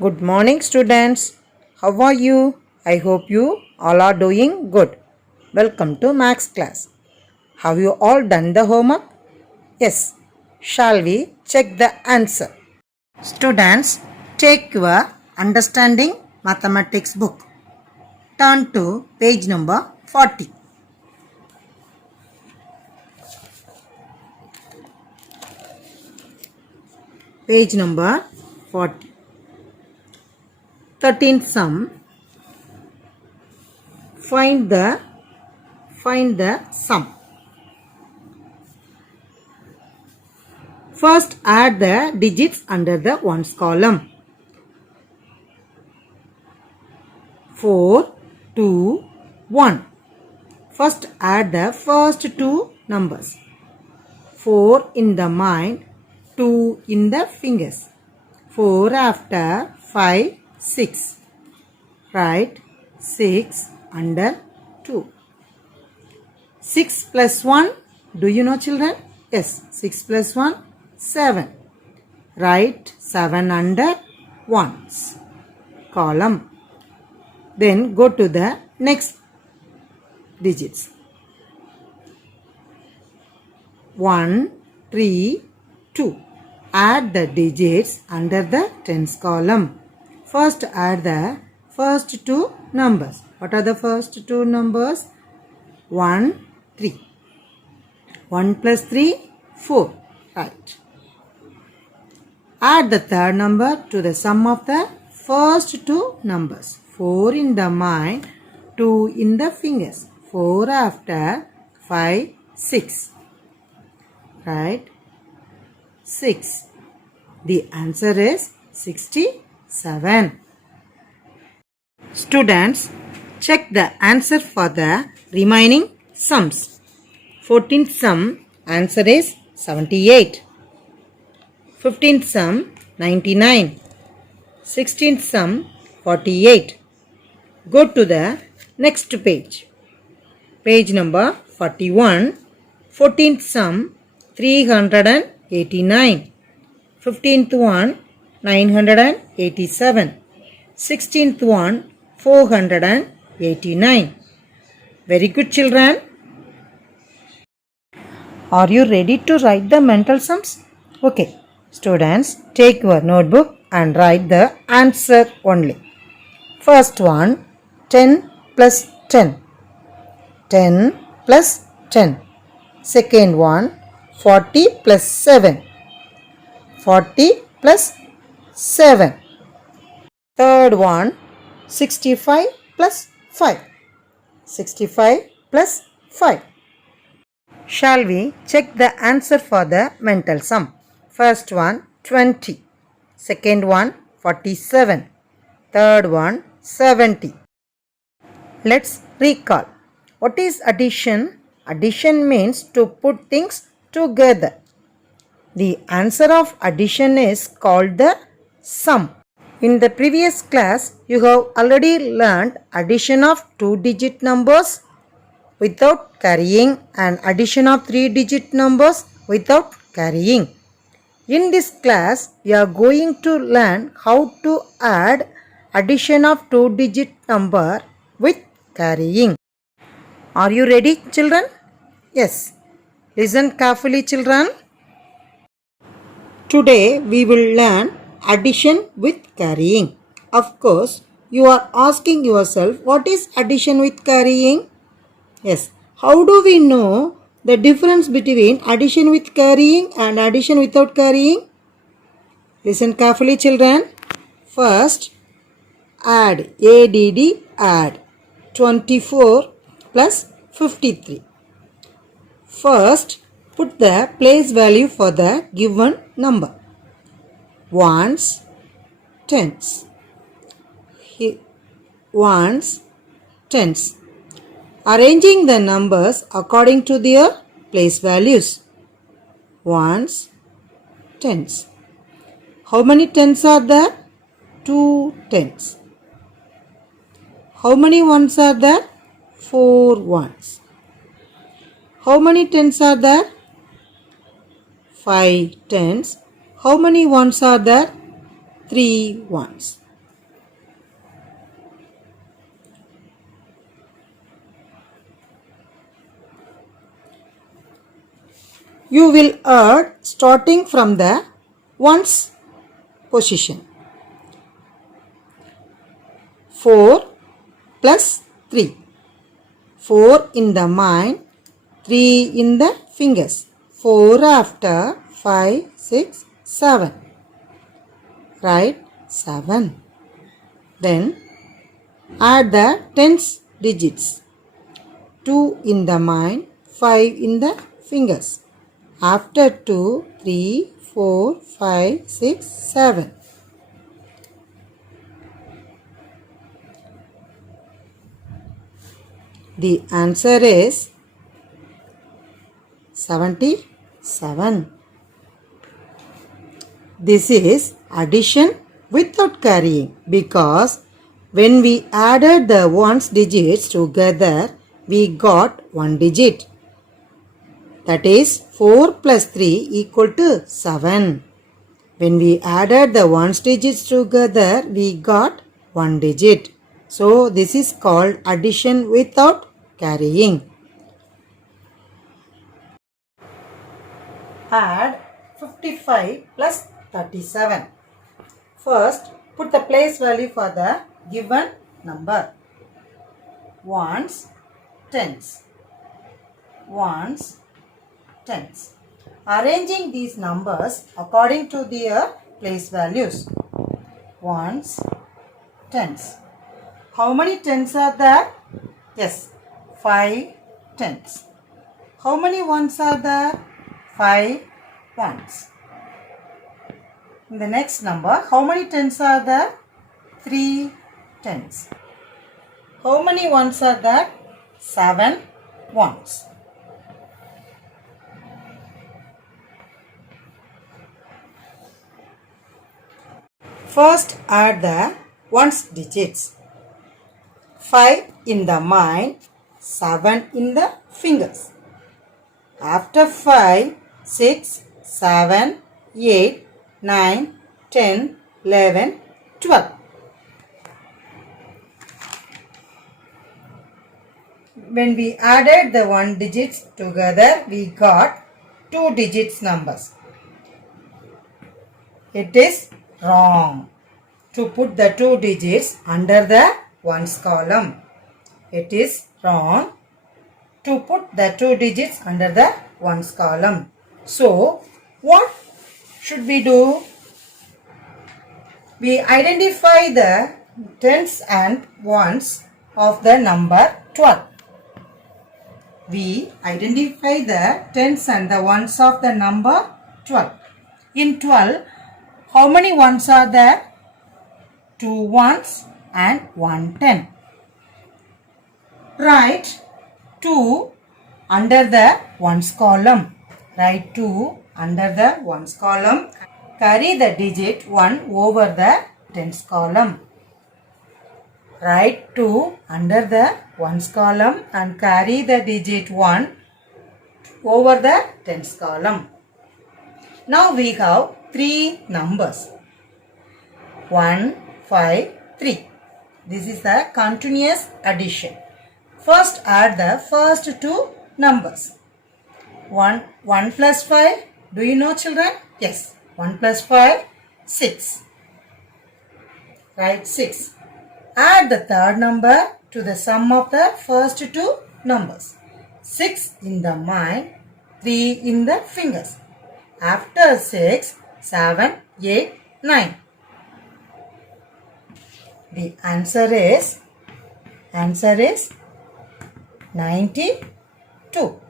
Good morning, students. How are you? I hope you all are doing good. Welcome to Max class. Have you all done the homework? Yes. Shall we check the answer? Students, take your Understanding Mathematics book. Turn to page number 40. Page number 40. 13th sum. Find the sum. First add the digits under the ones column. 4, 2, 1. First add the first two numbers. 4 in the mind, 2 in the fingers. 4 after 5, 6. Write 6 under 2. 6 plus 1, do you know children? Yes, 6 plus 1, 7. Write 7 under 1's column. Then go to the next digits. 1, 3, 2. Add the digits under the tens column. First add the first two numbers. What are the first two numbers? 1, 3. 1 plus 3, 4. Right. Add the third number to the sum of the first two numbers. 4 in the mind, 2 in the fingers. 4 after 5, 6. Right? 6. The answer is 67. Students, check the answer for the remaining sums. 14th sum, answer is 78. 15th sum, 99. 16th sum, 48. Go to the next page. Page number 41. 14th sum, 389. 15th one, 987. 16th one, 489. Very good, children. Are you ready to write the mental sums? Okay. Students, take your notebook and write the answer only. First one, 10 plus 10. 10 plus 10. Second one, 40 plus 7. 40 plus 7. Third one, 65 plus 5. 65 plus 5. Shall we check the answer for the mental sum? First one, 20. Second one, 47. Third one, 70. Let's recall. What is addition? Addition means to put things together. The answer of addition is called the sum. In the previous class, you have already learned addition of 2-digit numbers without carrying and addition of 3-digit numbers without carrying. In this class, we are going to learn how to add addition of 2-digit number with carrying. Are you ready, children? Yes. Listen carefully, children. Today, we will learn addition with carrying. Of course, you are asking yourself, what is addition with carrying? Yes. How do we know the difference between addition with carrying and addition without carrying? Listen carefully, children. First, add, add 24 plus 53. First, put the place value for the given number. Ones, tens. Ones, tens. Arranging the numbers according to their place values. Ones, tens. How many tens are there? 2 tens. How many ones are there? 4 ones. How many tens are there? 5 tens. How many ones are there? 3 ones. You will add starting from the ones position. 4 plus 3. 4 in the mind, 3 in the fingers. 4 after 5, 6, 7. Write 7. Then add the tens digits. 2 in the mind, 5 in the fingers. After 2, 3, 4, 5, 6, 7. The answer is 77. This is addition without carrying because when we added the ones digits together, we got one digit. That is 4 plus 3 equal to 7. When we added the ones digits together, we got one digit. So this is called addition without carrying. Add 55 plus 37. First, put the place value for the given number. Ones, tens. Ones, tens. Arranging these numbers according to their place values. Ones, tens. How many tens are there? Yes, 5 tens. How many ones are there? 5 ones. In the next number, how many tens are there? 3 tens. How many ones are there? 7 ones. First add the ones digits. 5 in the mind, 7 in the fingers. After 5, 6, 7, 8, 9, 10, 11, 12. When we added the one digits together, we got two digits numbers. It is wrong to put the two digits under the ones column. It is wrong to put the two digits under the ones column. So, what should we do? We identify the tens and ones of the number 12. We identify the tens and the ones of the number 12. In 12, how many ones are there? 2 ones and 1 10. Write 2 under the ones column. Write 2 under the ones column. Carry the digit 1 over the tens column. Write 2 under the ones column and carry the digit 1 over the tens column. Now we have 3 numbers. 1, 5, 3. This is the continuous addition. First add the first two numbers. 1 plus 5. Do you know, children? Yes. 1 plus 5, 6. Write 6. Add the third number to the sum of the first two numbers. 6 in the mind, 3 in the fingers. After 6, 7, 8, 9. The answer is 92.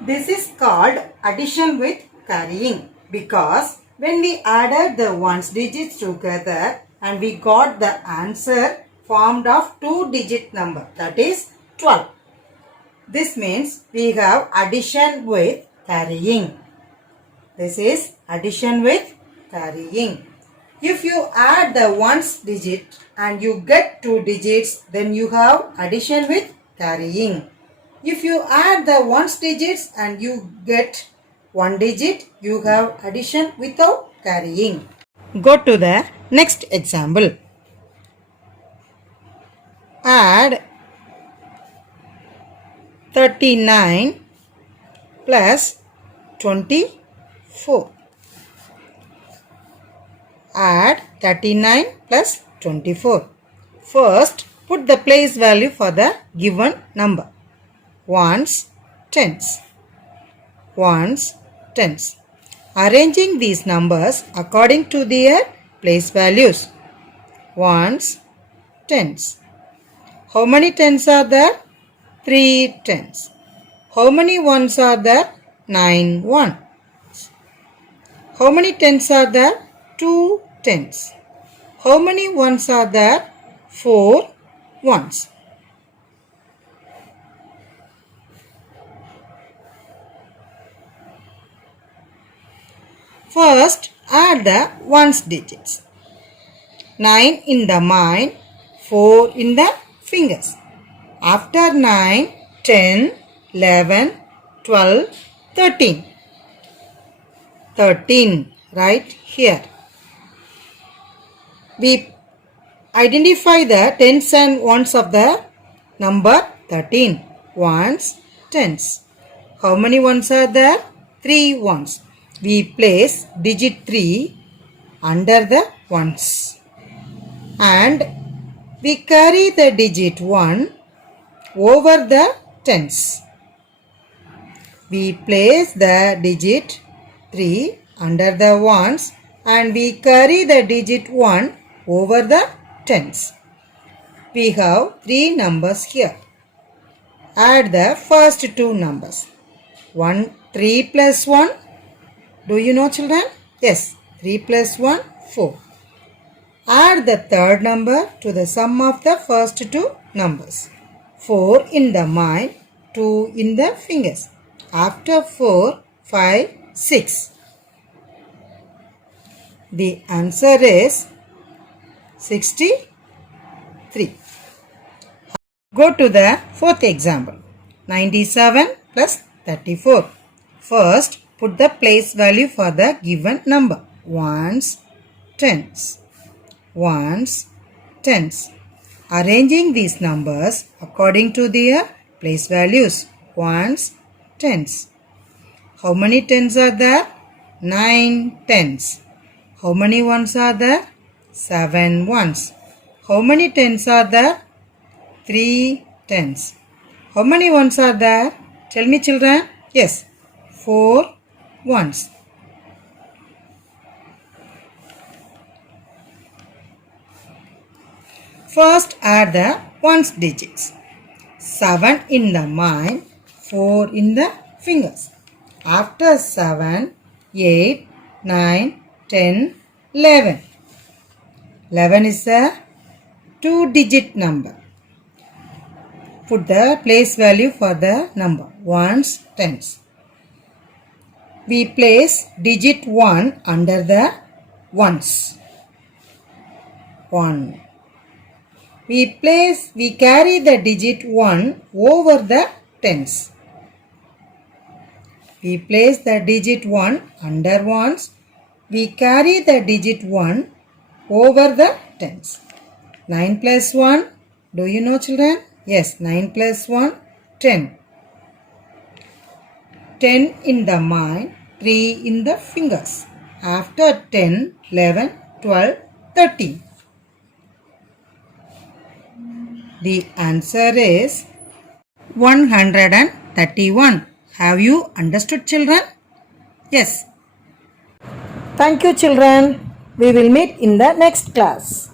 This is called addition with carrying because when we added the ones digits together and we got the answer formed of 2-digit number, that is 12. This means we have addition with carrying. This is addition with carrying. If you add the ones digit and you get 2 digits, then you have addition with carrying. If you add the ones digits and you get 1 digit, you have addition without carrying. Go to the next example. Add 39 plus 24. Add 39 plus 24. First, put the place value for the given number. Ones, tens. Ones, tens. Arranging these numbers according to their place values. Ones, tens. How many tens are there? 3 tens. How many ones are there? 9 ones. How many tens are there? 2 tens. How many ones are there? 4 ones. First, add the ones digits. 9 in the mind, 4 in the fingers. After 9, 10, 11, 12, 13. 13 right here. We identify the tens and ones of the number 13. Ones, tens. How many ones are there? 3 ones. We place digit 3 under the ones. And we carry the digit 1 over the tens. We place the digit 3 under the ones and we carry the digit 1 over the tens. We have 3 numbers here. Add the first 2 numbers. 3 plus 1. Do you know, children? Yes. 3 plus 1, 4. Add the third number to the sum of the first 2 numbers. 4 in the mind, 2 in the fingers. After 4, 5, 6. The answer is 63. Go to the fourth example. 97 plus 34. First, put the place value for the given number. Ones, tens. Ones, tens. Arranging these numbers according to their place values. Ones, tens. How many tens are there? 9 tens. How many ones are there? 7 ones. How many tens are there? 3 tens. How many ones are there? Tell me, children. Yes, 4 ones. First, add the ones digits. 7 in the mind, 4 in the fingers. After 7, 8, 9, 10, 11. 11 is a 2-digit number. Put the place value for the number. Ones, tens. We place digit 1 under the ones. 1. We carry the digit 1 over the tens. We place the digit 1 under ones. We carry the digit 1 over the tens. 9 plus 1. Do you know, children? Yes, 9 plus 1, 10. 10 in the mind, 3 in the fingers. After 10, 11, 12, 13. The answer is 131. Have you understood, children? Yes. Thank you, children. We will meet in the next class.